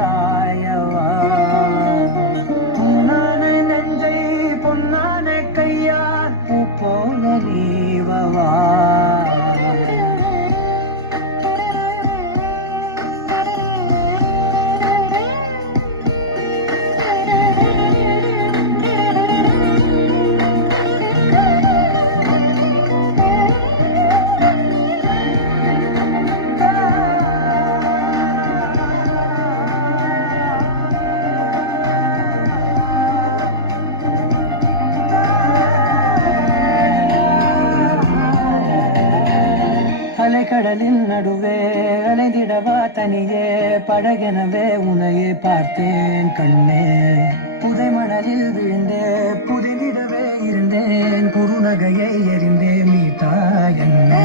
சாயவா பொன்னான நெஞ்சை பொன்னான கையால் பூ போல நீவவா அலைக்கடலின் நடுவே அலைந்திடவா தனியே படகெனவே உனையே பார்த்தேன் கண்ணே புதை மணலில் விழுந்தே புதைந்திடவே இருந்தேன் குறுநகையை எறிந்தே மீட்டா என்னை